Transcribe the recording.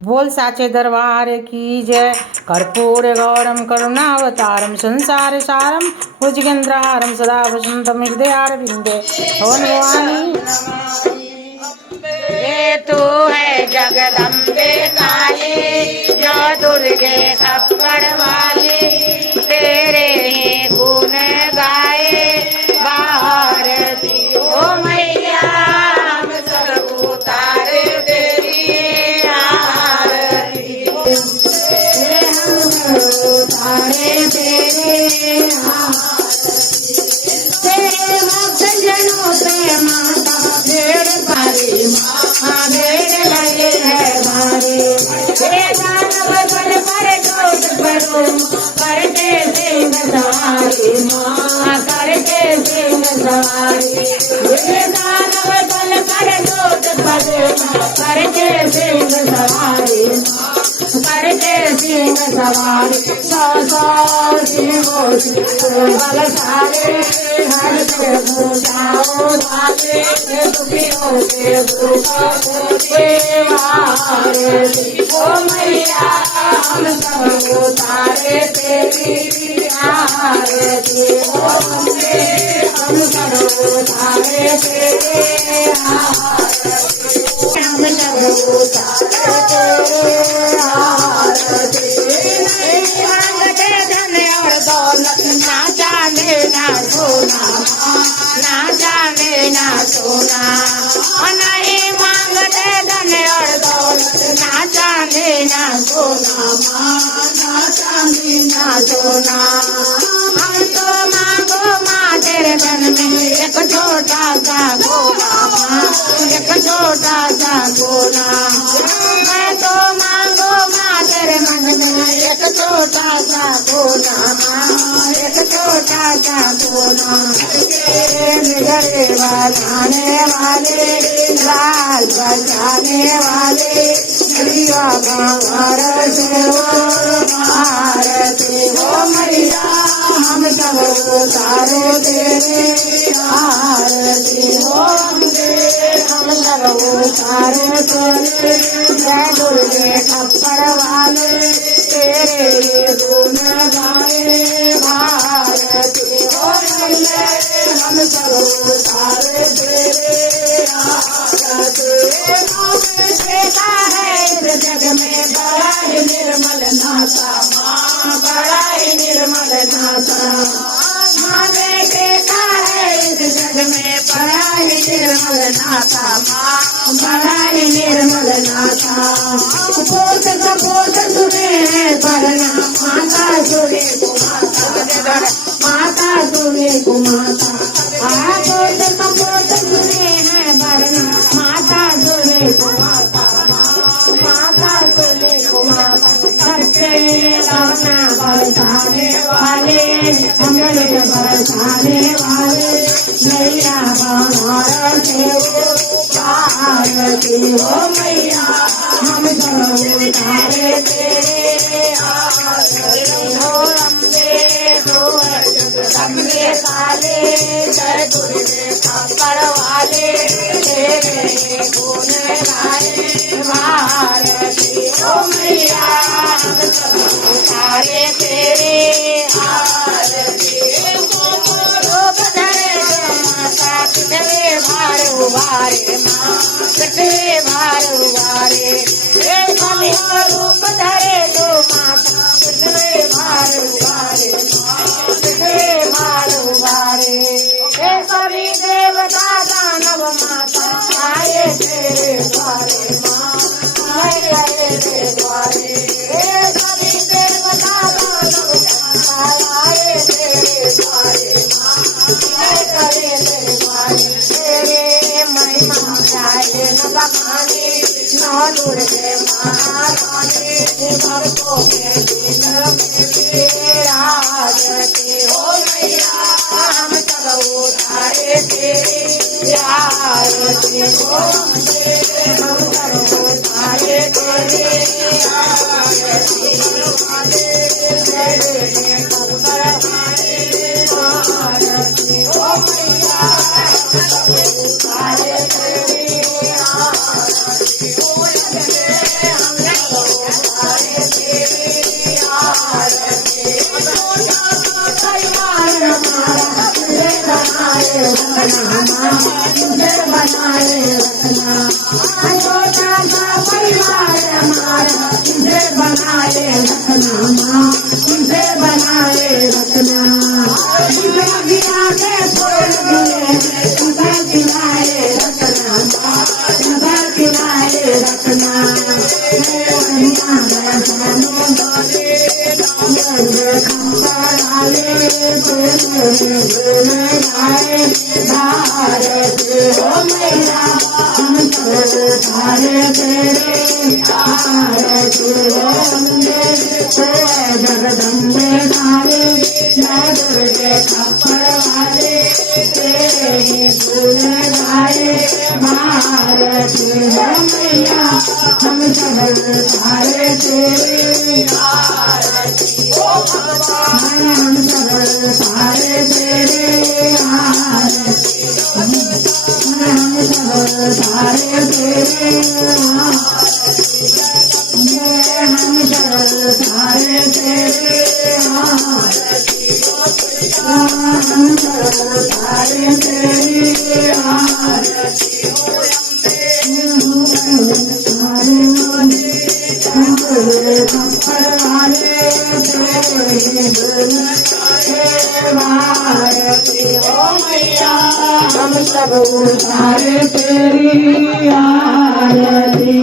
बोल साचे दरबार की जय। कर्पूर गौरम करुणावतारम संसार सारम भुजगेंद्रहारम सदा वसंतम हृदयारविंदे पवन भवानी। ये तू है जगदम्बे काली जो दुर्गे थप्पड़ वाली, तेरे ही गुण गाए बाहर ओ मैया हम सब उतारे तेरी आरती, हम उतारे तेरे तेरे भक्त जनों पे माता भेड़ पारी माँ भेड़ लगे है मारे, हे दानव बल पर जोत करो करके सिंह सवारी माँ करके सिंह सवारी, हे दानव बल पर जोत करो करके सिंह सवारी करके सिंह सवारी, सौ सिंहों से बलशाली हर से पूजाओ धागे दुखियों के दुखों के मारे, ओ मैया हम सब उतारे तेरी आरती, ओ अम्बे हम सब उतारे तेरी आरती, हम सब उतारे तेरी आरती, मांगते धन और दौलत ना जाने ना सोना, ना जाने ना सोना, नहीं मांगते धन और दौलत ना जाने ना सोना, ना जाने ना सोना, हम तो मांगो माँ तेरे धन में एक छोटा सा गोला, एक छोटा सा गोला, मैं तो मांगो माँ तेरे मन में एक छोटा सा गोला, एक छोटा सा गोला, निगरे बजाने वाले लाल बजाने वाले मैया बाहर से भारती, हो मैया हम सब उतारे तेरे आरती, हो हम सब उतारे तेरे, जय दुर्गे थप्पड़ वाले तेरे गुण गाए भारती, हो मैया हम सब उतारे तेरे आरती, देखा है इस जग में बड़ा ही निर्मल नाता माँ, बड़ा ही निर्मल नाता माँ ने देखा है इस जग में बड़ा ही निर्मल नाता माँ, बड़ा ही निर्मल नाता, पोत कपोत सुने हैं भरना माता सुने को माता, माता सुने को माता, पोत कपोत सुने हैं भरना माता सुने को माता, माता सुने को माता, सबसे लाना बरसाने वाले अमृत बरसाने वाले मैया बाहर से भारती, हो मैया हम सब उतारे तेरे आरती, हो अम्बे हो जगदम्बे काले जय दुर्गे थप्पड़ वाले तेरे गुण गाए भारती, हो मैया हम सब उतारे तेरे आरती, रूप धरे माता कितने भार उबारे माँ, कितने भार उबारे, रूप धरे तो माता कितने भार उबारे माँ, कितने भार उबारे, हे सभी देवता दानव माता आए तेरे द्वारे माँ, आए तेरे द्वारे, हे सभी देवता दानव माता आए तेरे द्वारे माँ, आए तेरे द्वारे, तेरे महिमा जाए न बखाने नौ दुर्गे महारानी, भक्तों के दिल में तेरा आरती, हो मैया हम सब उतारे तेरी आरती, हो हम सब उतारे तेरी आरती, जय दुर्गे थप्पड़ वाले आरती, हो मैया हम सब उतारे तेरी आरती, हो हमारा तुझे बनाए रखना माँ, तुझे बनाए रखना। तुझे गिरा के छोड़ दिए, तुझे खिलाए रखना माँ, तुझे खिलाए रखना। भारत हो मैया हम तो सारे तेरे, भारत हो अम्बे तो जगदम्बे तारे, जय दुर्गे खप्पर वाले तेरे ही फूल गाए। भारत हो मैया हम सब सारे तेरे, आरती हो भगवान हम सब सारे तेरे, आरती हम सब सारे तेरे, हम सब सारे तेरे, आरती हम सब सारे तेरे, आरती हो भारती हो मैया हम सब सारे तेरी आरती।